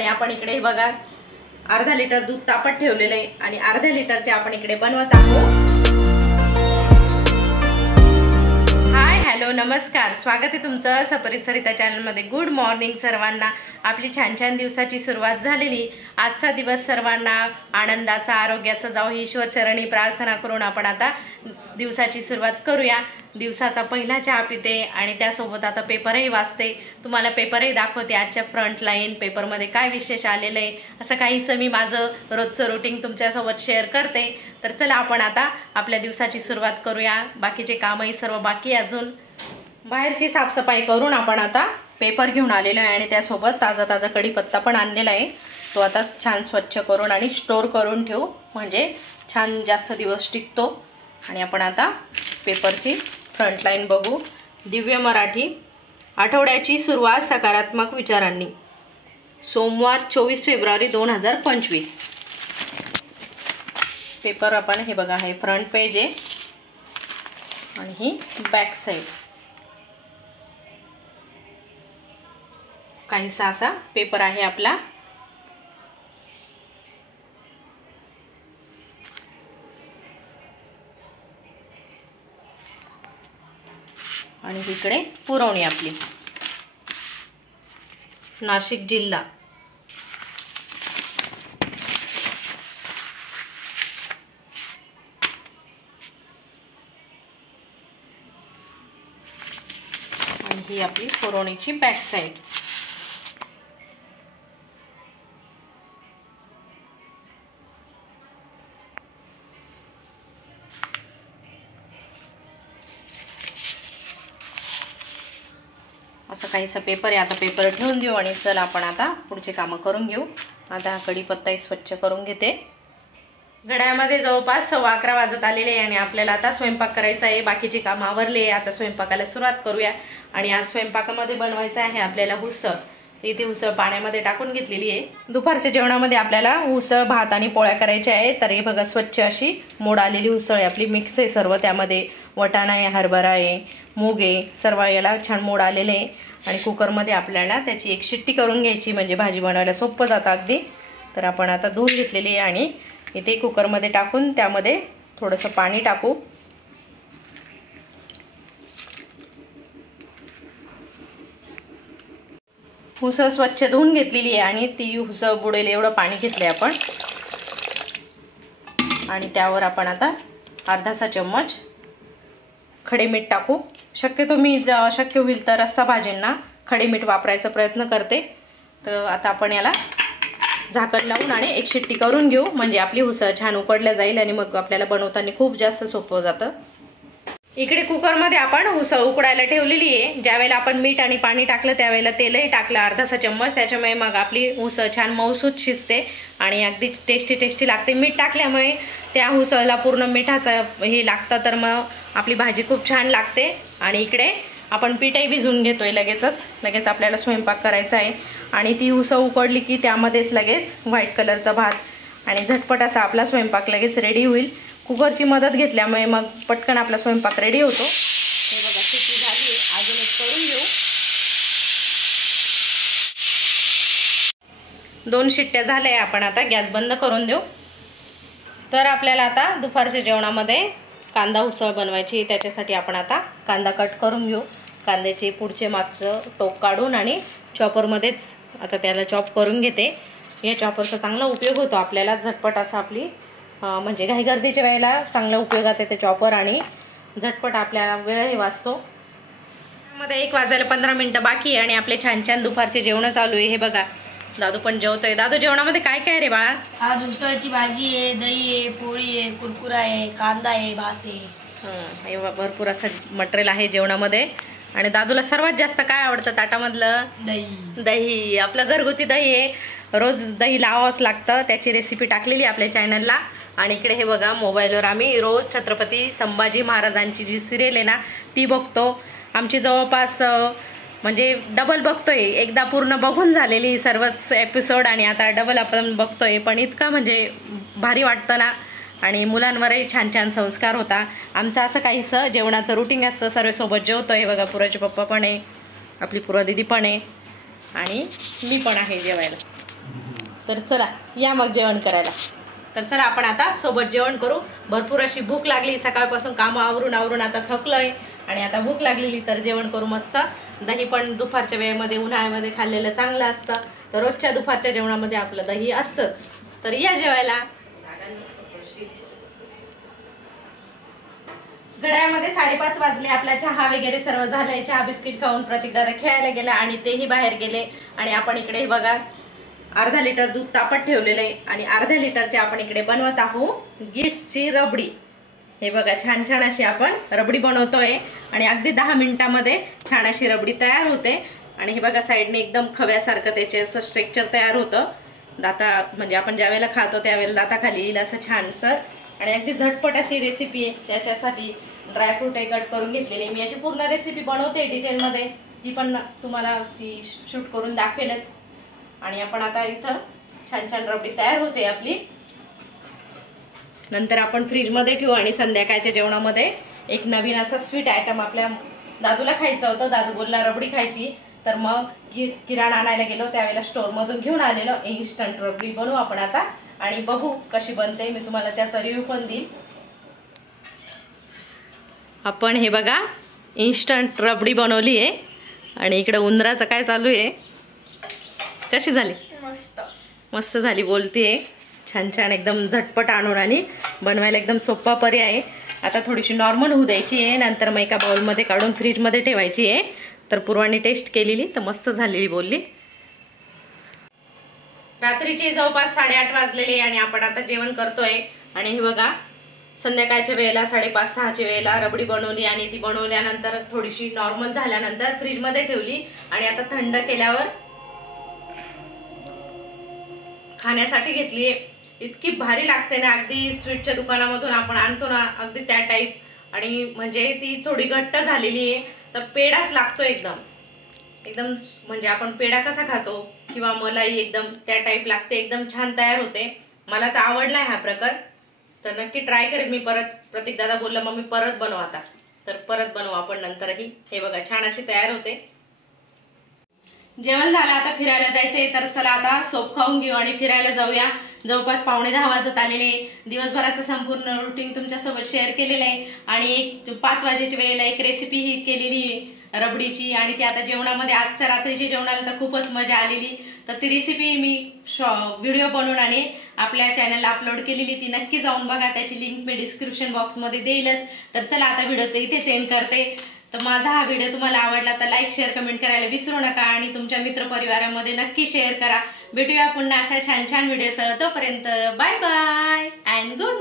आणि आपण इकडे बघा अर्धा लिटर दूध तापत ठेवलेलं आहे आणि अर्ध्या लिटरचे आपण इकडे बनवत आहोत। हाय हॅलो नमस्कार, स्वागत आहे तुमचं सपरित सरिता चॅनल मध्ये। गुड मॉर्निंग सर्वांना। आपली छान छान दिवसाची सुरुवात झालेली। आजचा दिवस सर्वांना आनंदाचा आरोग्याचा जाओ ही ईश्वर चरणी प्रार्थना करून आपण आता दिवसाची सुरुवात करूया। दिवसाचा पहिला चहा पिते आणि त्यासोबत आता पेपरही वाचते, तुम्हाला पेपरही दाखवते। आजच्या फ्रंट लाईन पेपरमध्ये काय विशेष आलेलं आहे असं काहीसं मी माझं रोजचं रुटीन तुमच्यासोबत शेअर करते। तर चला आपण आता आपल्या दिवसाची सुरुवात करूया। बाकीचे कामही सर्व बाकी अजून। बाहेरची साफसफाई करून आपण आता पेपर घेऊन आलेलो आहे आणि त्यासोबत ताजा ताजा कढीपत्ता पण आणलेला आहे। तो आता छान स्वच्छ करून आणि स्टोर करून ठेवू, म्हणजे छान जास्त दिवस टिकतो। आणि आपण आता पेपरची फ्रंट लाईन बघू। दिव्य मराठी, आठवड्याची सुरुवात सकारात्मक विचारांनी, सोमवार 24 फेब्रुवारी 2025। पेपर आपण हे बघा, हे फ्रंट पेज आहे आणि ही बॅक साइड। काहीसा असा पेपर आहे आपला। आणि इकडे पुरवणी आपली, नाशिक जिल्हा। आणि ही आपली पुरवणीची बॅक साइड। असं काहीसा पेपर आहे। आता पेपर ठेवून देऊ आणि चला आपण आता पुढचे कामं करून घेऊ। आता कढीपत्ताही स्वच्छ करून घेते। घड्याळमध्ये जवळपास 11:15 वाजत आलेले आहे आणि आपल्याला आता स्वयंपाक करायचा आहे। बाकीचे काम आवरले, आता स्वयंपाकाला सुरुवात करूया। आणि आज स्वयंपाकामध्ये बनवायचं आहे आपल्याला उसळ। इथे उसळ पाण्यामध्ये टाकून घेतलेली आहे। दुपारच्या जेवणामध्ये आपल्याला उसळ, भात आणि पोळ्या करायच्या आहे। तर हे बघा स्वच्छ अशी मोड आलेली उसळ आहे आपली। मिक्स आहे सर्व, त्यामध्ये वटाणा आहे, हरभरा आहे, मूग आहे, सर्व याला छान मोड आलेले आहे। आणि कुकरमध्ये आपल्याला त्याची एक शिट्टी करून घ्यायची, म्हणजे भाजी बनवायला सोपं जातं अगदी। तर आपण आता धुवून घेतलेली आहे आणि इथे कुकरमध्ये टाकून त्यामध्ये थोडंसं पाणी टाकू। उसळ स्वच्छ धुवून घेतलेली आहे आणि ती उसळ बुडेल एवढं पाणी घेतलंय आपण। आणि त्यावर आपण आता अर्धासा चम्मच खडे मीठ टाकू। शक्यतो मी शक्य होईल तर रस्सा भाजींना खडे मीठ वापरायचा प्रयत्न करते। तर आता आपण याला झाकण लावून आणि एक शिट्टी करून घेऊ, म्हणजे आपली उसळ छान उकडल्या जाईल आणि मग आपल्याला बनवताना खूप जास्त सोपं जातं। इकडे कुकरमध्ये आपण उसळ उकडायला ठेवलेली आहे। ज्यावेळेला आपण मीठ आणि पाणी टाकलं त्यावेळेला तेलही टाकलं अर्धासा चम्मच, त्याच्यामुळे मग आपली उसळ छान मऊसूत शिजते आणि अगदी टेस्टी लागते। मीठ टाकल्यामुळे त्या उसळला पूर्ण मिठाचं हे लागतं, तर मग आपली भाजी खूप छान लागते। आणि इकडे आपण पीठही भिजवून घेतोय लगेच आपल्याला स्वयंपाक करायचा आहे। आणि ती उसळ उकडली की त्यामध्येच लगेच व्हाईट कलरचा भात आणि झटपट असा आपला स्वयंपाक लगेच रेडी होईल। कुकरची मदत घेतल्यामुळे मग पटकन आपला स्वयंपाक रेडी होतो। हे बघा शिट्टी झाली आहे, अजून एक करून घेऊ। 2 शिट्ट्या झाल्या, आपण आता गॅस बंद करून देऊ। तर आपल्याला आता दुपारच्या जेवणामध्ये कांदा उसळ बनवायची, त्याच्यासाठी आपण आता कांदा कट करून घेऊ। कांद्याचे पुढचे मागचं टोक काढून आणि चॉपरमध्येच आता त्याला चॉप करून घेते। या चॉपरचा चांगला उपयोग होतो आपल्याला, झटपट असा आपली म्हणजे घाई गर्दीच्या वेळेला चांगला उपयोगात येते चॉपर आणि झटपट आपल्याला वेळही वाचतो। मध्ये 1 वाजायला 15 मिनिटं बाकी आहे आणि आपले छान छान दुपारचे जेवण चालू आहे। हे बघा दादू पण जेवतोय। दादू जेवणामध्ये काय काय रे बाळा? आज उसळची भाजी आहे, दही आहे, पोळी आहे, कुरकुरा आहे, कांदा आहे, भात आहे। भरपूर असं मटेरियल आहे जेवणामध्ये। आणि दादूला सर्वात जास्त काय आवडतं ताटामधलं? दही। आपलं घरगुती दही आहे, रोज दही लावावंच लागतं। त्याची रेसिपी टाकलेली आपल्या चॅनलला। आणि इकडे हे बघा मोबाईलवर आम्ही रोज छत्रपती संभाजी महाराजांची जी सिरियल आहे ना ती बघतो। आमची जवळपास म्हणजे डबल बघतोय, एकदा पूर्ण बघून झालेली सर्वच एपिसोड आणि आता डबल आपण बघतोय। पण इतका म्हणजे भारी वाटतं ना, आणि मुलांवरही छान छान संस्कार होता। आमचं असं काहीसं जेवणाचं रुटीन असतं, सर्व सोबत जेवतोय। बघा पुराचे पप्पा पण आहे, आपली पुरा दीदी पण आहे आणि मी पण आहे जेवायला। तर चला या मग जेवण करायला. तर चला आपण आता सोबत जेवण करू. भरपूर अशी भूक लागली, सकाळपासून कामं आवरून आता थकलोय आणि आता भूक लागलेली, तर जेवण करू मस्त. दही पण दुपारच्या वेळेमध्ये उन्हाळ्यामध्ये खाल्लेलं चांगलं असतं, तर रोजच्या दुपारच्या जेवणामध्ये आपलं दही असतंच. तर या जेवायला. घड्याळमध्ये 5:30 वाजले. आपला चहा वगैरे सर्व झालंय. चहा बिस्किट खाऊन प्रतीक दादा खेळायला गेला आणि तेही बाहेर गेले. आणि आपण इकडे बघा अर्धा लिटर दूध तापत ठेवलेलं आहे आणि अर्ध्या लिटरचे आपण इकडे बनवत आहोत गिट्सची रबडी. हे बघा छान छान अशी आपण रबडी बनवतोय आणि अगदी 10 मिनिटामध्ये छान अशी रबडी तयार होते. आणि हे बघा साईडने एकदम खव्यासारखं त्याचे असं स्ट्रक्चर तयार होतं. दाता म्हणजे आपण ज्या वेळेला खातो त्यावेळेला दाताखाली येईल असं छानसर. आणि अगदी झटपट अशी रेसिपी आहे. त्याच्यासाठी ड्रायफ्रूटही कट करून घेतलेली. मी याची पूर्ण रेसिपी बनवते डिटेलमध्ये, ती पण तुम्हाला ती शूट करून दाखवेलच. आणि आपण आता इथं छान छान रबडी तयार होते आपली. नंतर आपण फ्रीजमध्ये ठेवू आणि संध्याकाळच्या जेवणामध्ये एक नवीन असा स्वीट आयटम आपल्या दादूला खायचं होतं. दादू बोलला रबडी खायची, तर मग किराणा आणायला गेलो त्यावेळेला स्टोअरमधून घेऊन आलेलो इन्स्टंट रबडी बनवू आपण आता आणि बघू कशी बनते. मी तुम्हाला त्याचा रिव्ह्यू पण देईल. आपण हे बघा इन्स्टंट रबडी बनवली आहे आणि इकडे उंदराचं काय चालू आहे. कशी झाली? मस्त मस्त झाली बोलतीये. छान छान एकदम झटपट आणून आणि बनवायला एकदम सोपा पर्याय आहे. आता थोडीशी नॉर्मल होऊ द्यायची आहे, नंतर मग एका बाउलमध्ये काढून फ्रीजमध्ये ठेवायची आहे. तर पूर्वानी टेस्ट केलेली तर मस्त झालेली बोलली. रात्रीचे जवळपास 8:30 वाजलेले आणि आपण आता जेवण करतोय. आणि हे बघा संध्याकाळच्या वेळेला 5:30-6च्या वेळेला रबडी बनवली आणि ती बनवल्यानंतर थोडीशी नॉर्मल झाल्यानंतर फ्रीजमध्ये ठेवली आणि आता थंड केल्यावर खाण्यासाठी घेतली. इतकी भारी लागते ना, अगदी स्वीटच्या दुकानामधून आपण आणतो ना अगदी त्या टाईप. आणि म्हणजे ती थोडी घट्ट झालेली आहे, तर पेडाच लागतो एकदम एकदम म्हणजे आपण पेढा कसा खातो किंवा मलाई एकदम त्या टाईप लागते. एकदम छान तयार होते. मला तर आवडलाय हा प्रकार, तर नक्की ट्राय करेल मी परत. प्रतीक दादा बोलला मम्मी परत बनव आता, तर परत बनवू आपण नंतरही. हे बघा छान अशी तयार होते. जेवण झालं, आता फिरायला जायचंय. तर चला आता सोप खाऊन घेऊ आणि फिरायला जाऊया. जवळपास 9:45 वाजत आलेले. दिवसभराचं संपूर्ण रुटीन तुमच्यासोबत शेअर केलेलं आहे आणि 5 वाजेच्या वेळेला एक रेसिपी ही केलेली रबडीची आणि ती आता जेवणामध्ये आजच्या रात्रीच्या जेवणाला तर खूपच मजा आलेली. तर ती रेसिपी मी व्हिडिओ बनवून आणि आपल्या चॅनलला अपलोड केलेली, ती नक्की जाऊन बघा. त्याची लिंक मी डिस्क्रिप्शन बॉक्समध्ये देईलच. तर चला आता व्हिडिओचं इथेच एंड करते. तर माझा हा व्हिडिओ तुम्हाला आवडला तर लाईक शेअर कमेंट करायला विसरू नका आणि तुमच्या मित्रपरिवारामध्ये नक्की शेअर करा. भेटूया पुन्हा अशा छान छान व्हिडिओसह. तोपर्यंत बाय बाय अँड गुड